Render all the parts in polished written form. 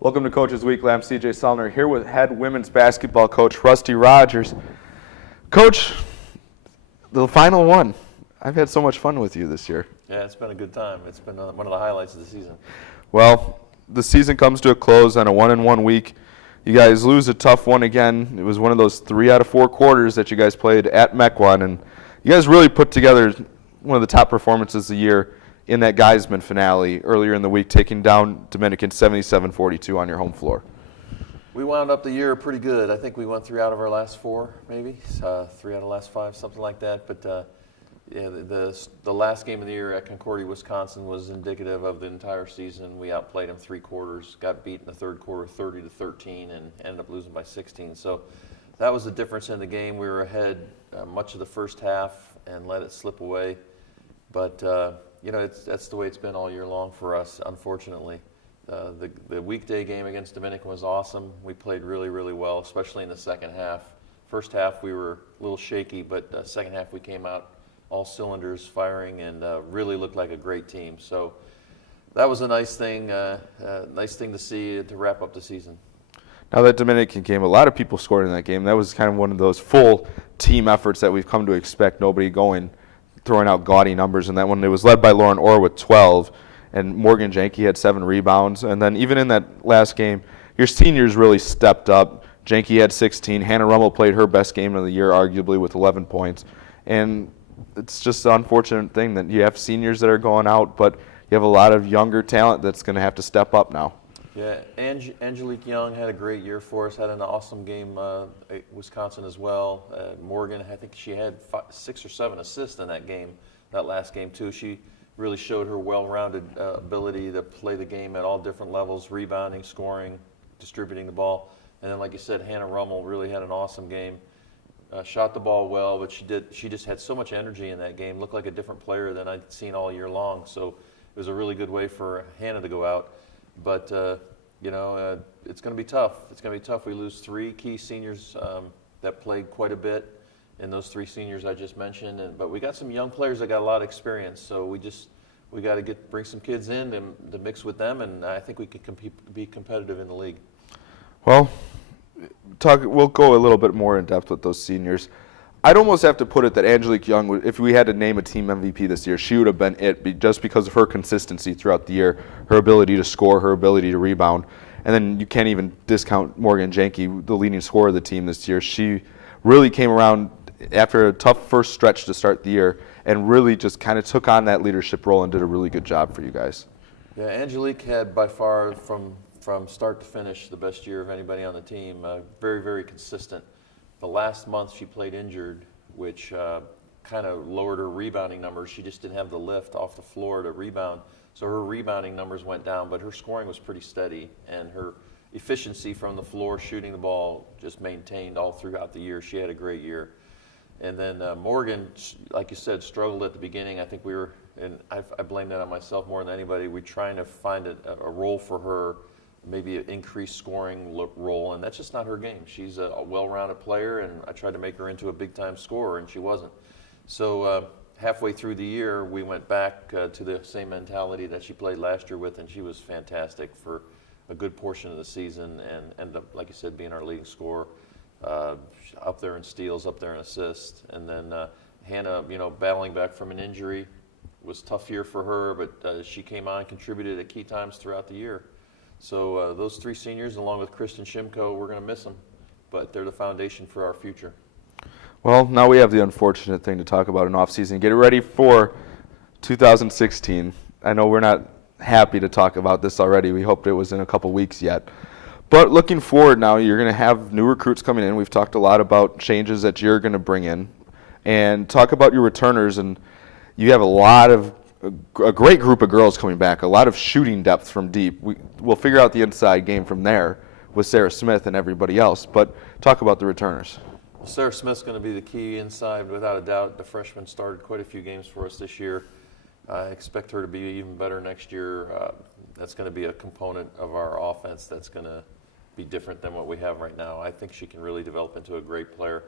Welcome to Coaches Weekly. I'm CJ Sellner here with head women's basketball coach Rusty Rogers. Coach, the final one. I've had so much fun with you this year. Yeah, it's been a good time. It's been one of the highlights of the season. Well, the season comes to a close on a 1-1 week. You guys lose a tough one again. It was one of those 3 out of 4 quarters that you guys played at Mequon, and you guys really put together one of the top performances of the year in that Geisman finale earlier in the week, taking down Dominican 77-42 on your home floor. We wound up the year pretty good. I think we won 3 out of our last 4, maybe 3 out of the last 5, something like that. But yeah, the last game of the year at Concordia, Wisconsin, was indicative of the entire season. We outplayed them 3 quarters, got beat in the third quarter 30-13, and ended up losing by 16. So that was the difference in the game. We were ahead much of the first half and let it slip away. But you know, that's the way it's been all year long for us, unfortunately. The weekday game against Dominican was awesome. We played really, really well, especially in the second half. First half we were a little shaky, but second half we came out all cylinders firing and really looked like a great team. So that was a nice thing to see to wrap up the season. Now that Dominican game, a lot of people scored in that game. That was kind of one of those full team efforts that we've come to expect, nobody throwing out gaudy numbers in that one. It was led by Lauren Orr with 12, and Morgan Janke had 7 rebounds. And then even in that last game, your seniors really stepped up. Janke had 16. Hannah Rummel played her best game of the year, arguably, with 11 points. And it's just an unfortunate thing that you have seniors that are going out, but you have a lot of younger talent that's going to have to step up now. Yeah, Angelique Young had a great year for us, had an awesome game at Wisconsin as well. Morgan, I think she had 6 or 7 assists in that game, that last game too. She really showed her well-rounded ability to play the game at all different levels, rebounding, scoring, distributing the ball. And then, like you said, Hannah Rummel really had an awesome game. Shot the ball well, but she just had so much energy in that game, looked like a different player than I'd seen all year long. So it was a really good way for Hannah to go out. But, you know, it's going to be tough. It's going to be tough. We lose 3 key seniors that played quite a bit, and those 3 seniors I just mentioned. But we got some young players that got a lot of experience, so we got to bring some kids in to mix with them, and I think we can be competitive in the league. Well, we'll go a little bit more in depth with those seniors. I'd almost have to put it that Angelique Young, if we had to name a team MVP this year, she would have been it, just because of her consistency throughout the year, her ability to score, her ability to rebound. And then you can't even discount Morgan Janke, the leading scorer of the team this year. She really came around after a tough first stretch to start the year and really just kind of took on that leadership role and did a really good job for you guys. Yeah, Angelique had by far from start to finish the best year of anybody on the team. Very, very consistent. The last month she played injured, which kind of lowered her rebounding numbers. She just didn't have the lift off the floor to rebound. So her rebounding numbers went down, but her scoring was pretty steady. And her efficiency from the floor, shooting the ball, just maintained all throughout the year. She had a great year. And then Morgan, like you said, struggled at the beginning. I think we were, and I blame that on myself more than anybody. We're trying to find a role for her, maybe an increased scoring role, and that's just not her game. She's a well-rounded player, and I tried to make her into a big-time scorer, and she wasn't. So halfway through the year, we went back to the same mentality that she played last year with, and she was fantastic for a good portion of the season and ended up, like you said, being our leading scorer, up there in steals, up there in assists. And then Hannah, you know, battling back from an injury, was a tough year for her, but she came on and contributed at key times throughout the year. So those 3 seniors, along with Kristen Shimko, we're going to miss them, but they're the foundation for our future. Well, now we have the unfortunate thing to talk about in off-season. Get ready for 2016. I know we're not happy to talk about this already. We hoped it was in a couple weeks yet. But looking forward now, you're going to have new recruits coming in. We've talked a lot about changes that you're going to bring in. And talk about your returners. And you have a great group of girls coming back, a lot of shooting depth from deep. We'll figure out the inside game from there with Sarah Smith and everybody else, but talk about the returners. Well, Sarah Smith's going to be the key inside, without a doubt. The freshman started quite a few games for us this year. I expect her to be even better next year. That's going to be a component of our offense that's going to be different than what we have right now. I think she can really develop into a great player.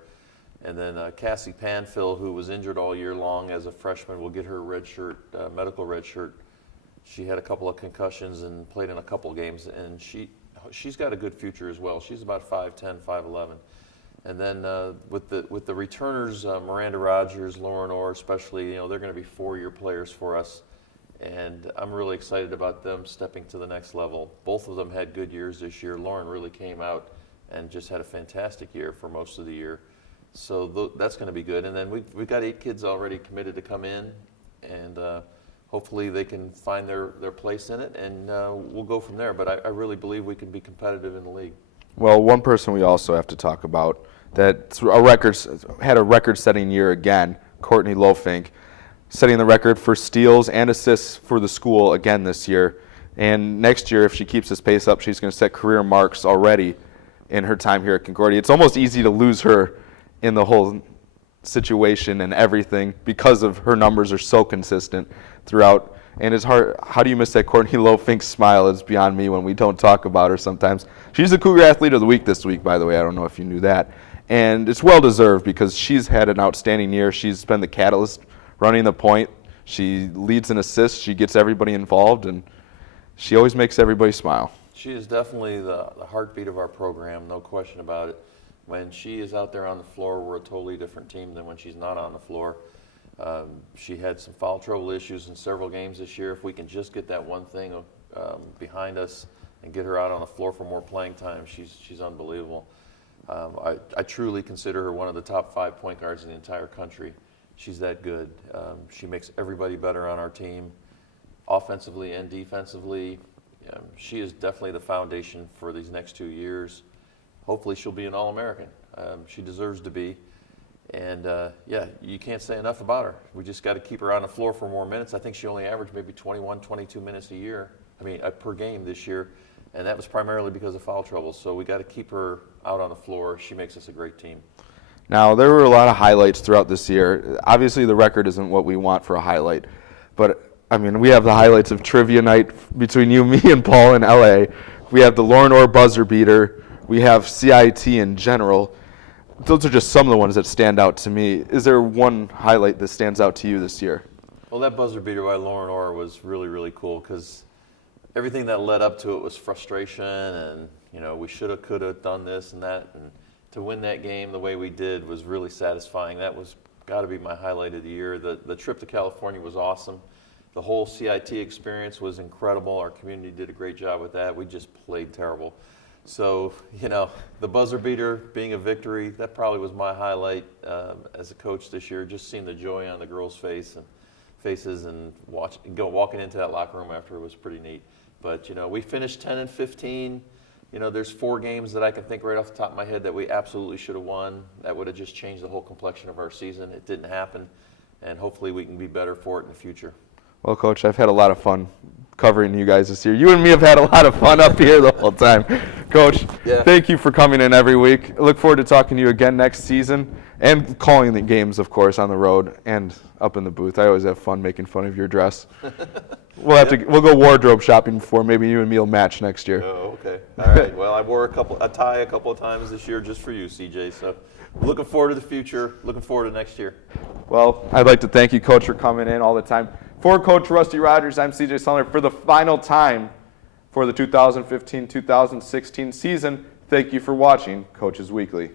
And then Cassie Panfill, who was injured all year long as a freshman, will get her red shirt, medical red shirt. She had a couple of concussions and played in a couple games, and she's got a good future as well. She's about 5'10", 5'11". And then with the returners, Miranda Rogers, Lauren Orr especially, they're going to be 4-year players for us. And I'm really excited about them stepping to the next level. Both of them had good years this year. Lauren really came out and just had a fantastic year for most of the year. So that's going to be good. And then we've got 8 kids already committed to come in, and hopefully they can find their place in it, and we'll go from there. But I really believe we can be competitive in the league. Well, one person we also have to talk about that had a record-setting year again, Courtney Lofink, setting the record for steals and assists for the school again this year. And next year, if she keeps this pace up, she's going to set career marks already in her time here at Concordia. It's almost easy to lose her in the whole situation and everything because of her numbers are so consistent throughout. And it's hard. How do you miss that Courtney Lofink smile? Is beyond me when we don't talk about her sometimes. She's the Cougar Athlete of the Week this week, by the way. I don't know if you knew that. And it's well-deserved because she's had an outstanding year. She's been the catalyst running the point. She leads in assists. She gets everybody involved, and she always makes everybody smile. She is definitely the heartbeat of our program, no question about it. When she is out there on the floor, we're a totally different team than when she's not on the floor. She had some foul trouble issues in several games this year. If we can just get that one thing behind us and get her out on the floor for more playing time, she's unbelievable. I truly consider her one of the top 5 point guards in the entire country. She's that good. She makes everybody better on our team, offensively and defensively. She is definitely the foundation for these next 2 years. Hopefully she'll be an All-American. She deserves to be. And, you can't say enough about her. We just got to keep her on the floor for more minutes. I think she only averaged maybe 21, 22 minutes per game this year. And that was primarily because of foul trouble. So we got to keep her out on the floor. She makes us a great team. Now, there were a lot of highlights throughout this year. Obviously, the record isn't what we want for a highlight. But, we have the highlights of trivia night between you, me, and Paul in L.A. We have the Lauren Orr buzzer beater. We have CIT in general. Those are just some of the ones that stand out to me. Is there one highlight that stands out to you this year? Well, that buzzer beater by Lauren Orr was really, really cool because everything that led up to it was frustration and, we should have, could have done this and that. And to win that game the way we did was really satisfying. That was got to be my highlight of the year. The trip to California was awesome. The whole CIT experience was incredible. Our community did a great job with that. We just played terrible. So, the buzzer beater being a victory, that probably was my highlight as a coach this year. Just seeing the joy on the girls' faces and walking into that locker room after it was pretty neat. But, we finished 10-15. There's 4 games that I can think right off the top of my head that we absolutely should have won. That would have just changed the whole complexion of our season. It didn't happen, and hopefully we can be better for it in the future. Well, Coach, I've had a lot of fun covering you guys this year. You and me have had a lot of fun up here the whole time. Coach, Thank you for coming in every week. I look forward to talking to you again next season and calling the games, of course, on the road and up in the booth. I always have fun making fun of your dress. We'll go wardrobe shopping before maybe you and me will match next year. Oh, okay. All right. Well, I wore a tie a couple of times this year just for you, CJ. So looking forward to the future. Looking forward to next year. Well, I'd like to thank you, Coach, for coming in all the time. For Coach Rusty Rogers, I'm CJ Sumner. For the final time for the 2015-2016 season, thank you for watching Coaches Weekly.